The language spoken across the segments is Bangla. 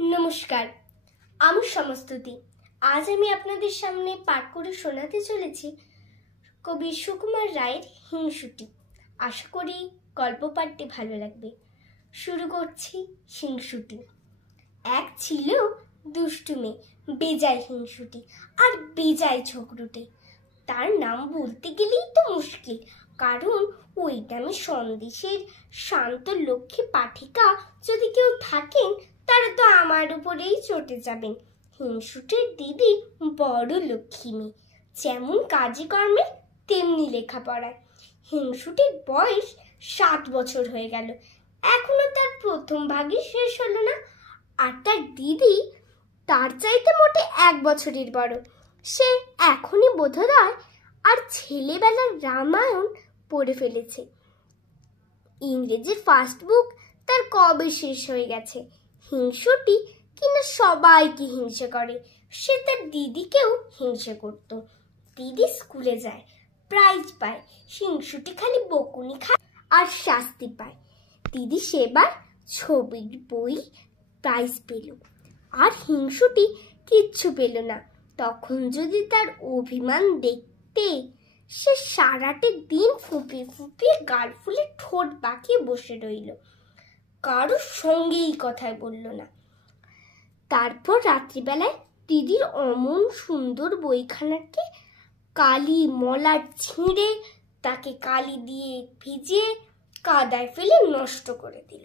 নমস্কার, আমি সমস্তুতি। আজ আমি আপনাদের সামনে পাঠ করে শোনাতে চলেছি কবি সুকুমার রায়ের হিংসুটে। আশা করি গল্প পাঠটি ভালো লাগবে। শুরু করছি হিংসুটে। এক ছিল দুষ্টু মেয়ে, বেজায় হিংসুটে আর বেজায় ঝগড়ুটে। তার নাম বলতে গেলেই তো মুশকিল, কারণ ওই নামে সন্দেশের শান্ত লক্ষ্মী পাঠিকা যদি কেউ থাকেন তারা তো আমার উপরেই চটে যাবেন। হিংসুটের দিদি বড় লক্ষ্মী মেয়ে, যেমন কাজে কর্মে তেমনি লেখাপড়ায়। হিংসুটের বয়স 7 বছর হয়ে গেল, এখনো তার প্রথম ভাগই শেষ হলো না। আর তার দিদি তার চাইতে মোটে 1 বছরের বড়। সে এখনই বোধোদয় আর ছেলেবেলার রামায়ণ পড়ে ফেলেছে। ইংরেজির ফার্স্ট বুক তার কবে শেষ হয়ে গেছে। হিংসুটি কিনা সবাইকে হিংসে করে, সে তার দিদিকেও হিংসে করত। দিদি স্কুলে যায়, প্রাইজ পায়, হিংসুটি খালি বকুনি খায় আর শাস্তি পায়। দিদি সেবার ছবির বই প্রাইজ পেল, আর হিংসুটি কিচ্ছু পেল না। তখন যদি তার অভিমান দেখতে, সে সারাটে দিন ফুপিয়ে ফুপিয়ে গাল ফুলে ঠোঁট বাঁকিয়ে বসে রইল, কারোর সঙ্গেই কথাই বলল না। তারপর রাত্রিবেলায় দিদির অমন সুন্দর বইখানাকে কালি মলাট ছিঁড়ে তাকে কালি দিয়ে ভিজিয়ে কাদায় ফেলে নষ্ট করে দিল।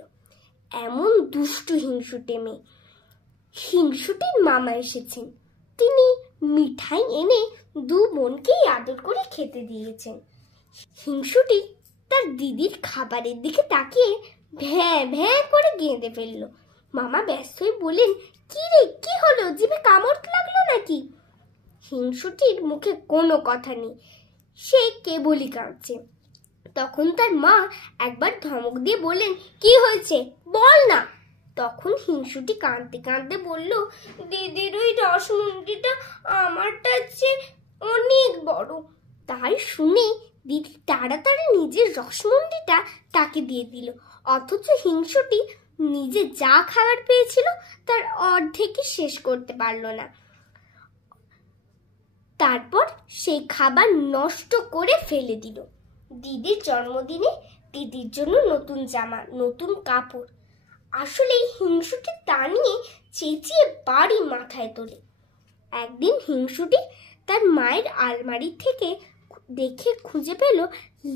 এমন দুষ্টু হিংসুটে মেয়ে। হিংসুটির মামা এসেছেন, তিনি মিঠাই এনে দু বোনকেই আদর করে খেতে দিয়েছেন। হিংসুটি তার দিদির খাবারের দিকে তাকিয়ে ভ্যাঁ ভ্যাঁ করে কেঁদে ফেলল। মামা ব্যস্ত হয়ে বললেন, কি রে, কি হলো, জিভে কামড় লাগলো নাকি? হিংসুটির মুখে কোনো কথা নেই, সে কেবলই কাঁদছে। তখন তার মা একবার ধমক দিয়ে বললেন, কি হয়েছে বল না। তখন হিংসুটি কাঁদতে কাঁদতে বলল, দিদির ওই রসমুন্ডিটা আমারটার চেয়ে অনেক বড়। তাই শুনে দিদি তাড়াতাড়ি নিজের রসমুন্ডিটা তাকে দিয়ে দিল, অথচ হিংসুটি নিজে যা খাবার পেয়েছিল তার অর্ধেকই শেষ করতে পারল না। তারপর সেই খাবার নষ্ট করে ফেলে দিল। দিদির জন্মদিনে দিদির জন্য নতুন জামা, নতুন কাপড়। আসলে হিংসুটি তা নিয়ে চেঁচিয়ে বাড়ি মাথায় তোলে। একদিন হিংসুটি তার মায়ের আলমারি থেকে দেখে খুঁজে পেল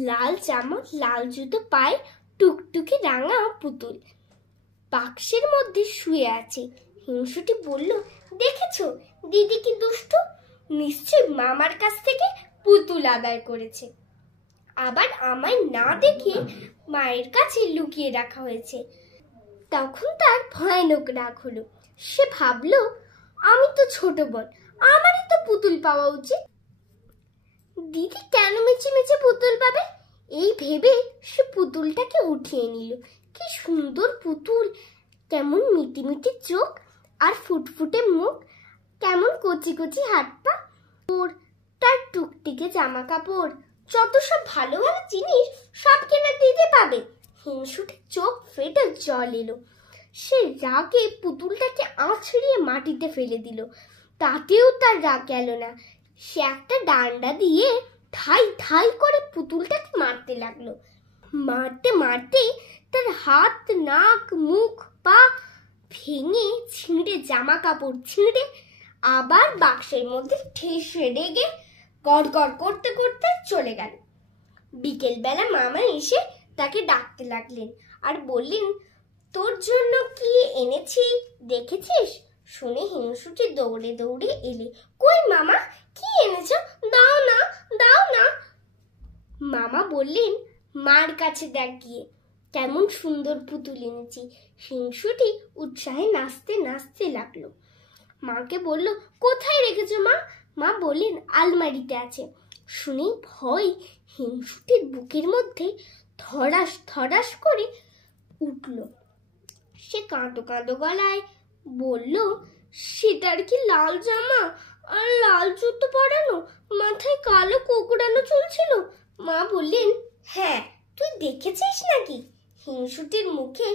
লাল জামা, লাল জুতো পায়ে টুকটুকি রাঙা পুতুল বাক্সের মধ্যে শুয়ে আছে। হিংসুটি বলল, দেখেছো দিদি কি দুষ্টু, নিশ্চয় মামার কাছ থেকে পুতুল আদায় করেছে, আবার আমায় না দেখে মায়ের কাছে লুকিয়ে রাখা হয়েছে। তখন তার ভয়ানক রাগ হলো। সে ভাবলো, আমি তো ছোট বোন, আমারই তো পুতুল পাওয়া উচিত, দিদি কেন মিছে মিছে পুতুল পাবে? এই ভেবে সে পুতুলটাকে উঠিয়ে নিল। কি সুন্দর পুতুল, কেমন মিটি মিটি চোখ আর ফুটফুটে মুখ, কেমন কচি কচি হাত পা, তার টুকটিকে জামা কাপড়, যত সব ভালো ভালো জিনিস সব কেনা দিতে পাবে। হিংসুটির চোখ ফেটে জল এলো। সে রাগে পুতুলটাকে আছড়িয়ে মাটিতে ফেলে দিল, তাতেও তার রাগ গেল না। সে একটা ডান্ডা দিয়ে ঠাই ঠাই করে পুতুলটাকে মারতে লাগলো। মারতে মারতে তার হাত, নাক, মুখ, পা ভেঙে ছিঁড়ে, জামা কাপড় ছিঁড়ে আবার বাক্সের মধ্যে ঠেসে রেগে গড় গড় করতে করতে চলে গেল। বিকেলবেলা মামা এসে তাকে ডাকতে লাগলেন আর বললেন, তোর জন্য কি এনেছি দেখেছিস? শুনে হিংসুটি দৌড়ে দৌড়ে এলে, কই মামা, কি এনেছো, দাও না দাও না। মামা বললেন, মার কাছে দেখ গিয়ে, কেমন সুন্দর পুতুল এনেছি। হিংসুটি উৎসাহে নাচতে নাচতে লাগলো। মাকে বলল, কোথায় রেখেছো মা? মা বললেন, আলমারিতে আছে। শুনে ভয় হিংসুটির বুকের মধ্যে ধড়াস ধড়াস করে উঠল। সে কাঁদো কাঁদো গলায় বলল, সেটার কি লাল জামা আর লাল জুতো পরানো, মাথায় কালো কোকড়ানো চুল ছিল? মা বললেন, হ্যাঁ, তুই দেখেছিস নাকি? হিংসুটির মুখে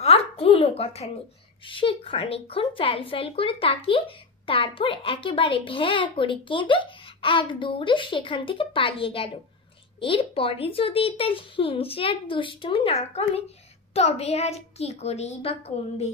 আর কোনো কথা নেই, সে খানিকক্ষণ ফ্যাল ফ্যাল করে তাকিয়ে তারপর একেবারে ভ্যাঁ করে কেঁদে এক দৌড়ে সেখান থেকে পালিয়ে গেল। এরপরে যদি তার হিংসে আর দুষ্টুমি না কমে তবে আর কি করেই বা কমবে।